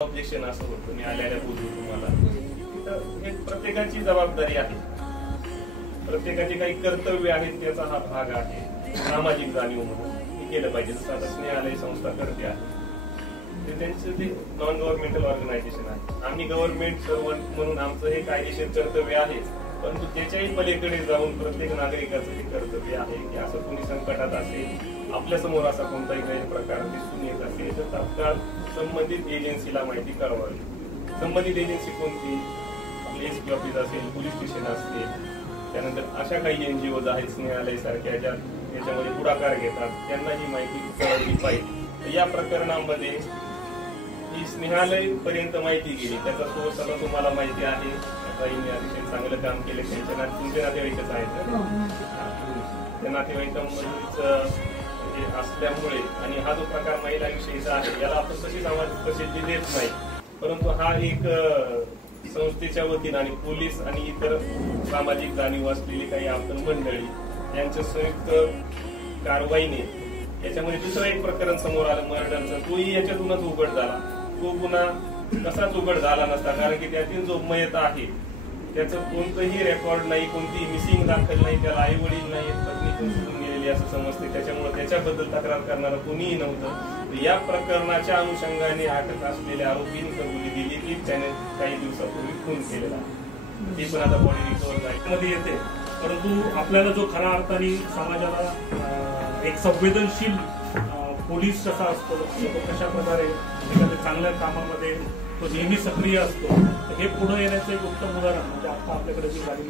Objection असं होतं न्यायालयाला बोलू तुम्हाला तर हे प्रत्येकाची जबाबदारी आहे, प्रत्येकाची काही कर्तव्य आहेत, त्याचा हा भाग आहे। सामाजिक जाणीव म्हणून केलं पाहिजे। जसं आता न्यायालय संस्था करते आहे ते त्यांचं ते नॉन गव्हर्नमेंटल ऑर्गनायझेशन आहे। आम्ही गव्हर्नमेंट सर्वंट म्हणून आमचं हे कायदेशीर कर्तव्य आहे, परंतु त्याच्याही पलीकडे जाऊन प्रत्येक नागरिकाचं हे कर्तव्य आहे की असं कोणी संकटात असेल, आपल्या समोर असा कोणताही गैरप्रकार दिसून येत असेल तर तात्काळ संबंधित एजन्सीला माहिती कळवावी। संबंधित एजन्सी कोणती? आपले एसपी ऑफिस असेल, पोलीस स्टेशन असतील, त्यानंतर अशा काही एनजीओज आहेत न्यायालय सारख्या ज्या याच्यामध्ये पुढाकार घेतात, त्यांना ही माहिती कळवली पाहिजे। या प्रकरणामध्ये ही न्यायालय पर्यंत माहिती गेली, त्याचा सोर्स आता तुम्हाला माहिती आहे। ताईंनी अतिशय चांगलं काम केले, त्यांच्या तुमचे नातेवाईकच आहेत, त्या नातेवाईकांमध्येच असल्यामुळे आणि हा जो प्रकार महिलांविषयीचा आहे याला आपण तशी समाज प्रसिद्धी देत नाही, परंतु हा एक संस्थेच्या वतीने आणि पोलीस आणि इतर सामाजिक जाणीव असलेली काही आपण मंडळी यांच्या संयुक्त कारवाईने याच्यामध्ये दुसरं एक प्रकरण समोर आलं मर्डरचं, तोही याच्यातूनच उघड झाला। तो गुन्हा कसाच उघड झाला नसता, कारण की त्यातील जो मयत आहे त्याचं कोणतंही रेकॉर्ड नाही, कोणतीही मिसिंग दाखल नाही, त्याला आई वडील नाही, पत्नी पण सोडून गेलेली असं समजते, त्याच्यामुळे त्याच्याबद्दल तक्रार करणारं कोणीही नव्हतं। या प्रकरणाच्या अनुषंगाने अटक असलेल्या आरोपींनी कबुली दिली की त्याने काही दिवसापूर्वी खून केलेला आहे, ती पण आता बॉडी रिकव्हर मध्ये येते। परंतु आपल्याला जो खऱ्या अर्थाने समाजाला एक संवेदनशील पोलीस कसा असतो, तो कशा प्रकारे एखाद्या चांगल्या कामामध्ये तो नेहमी सक्रिय असतो, हे पुढे येण्याचं एक उत्तम उदाहरण म्हणजे आता आपल्याकडे जी गाडी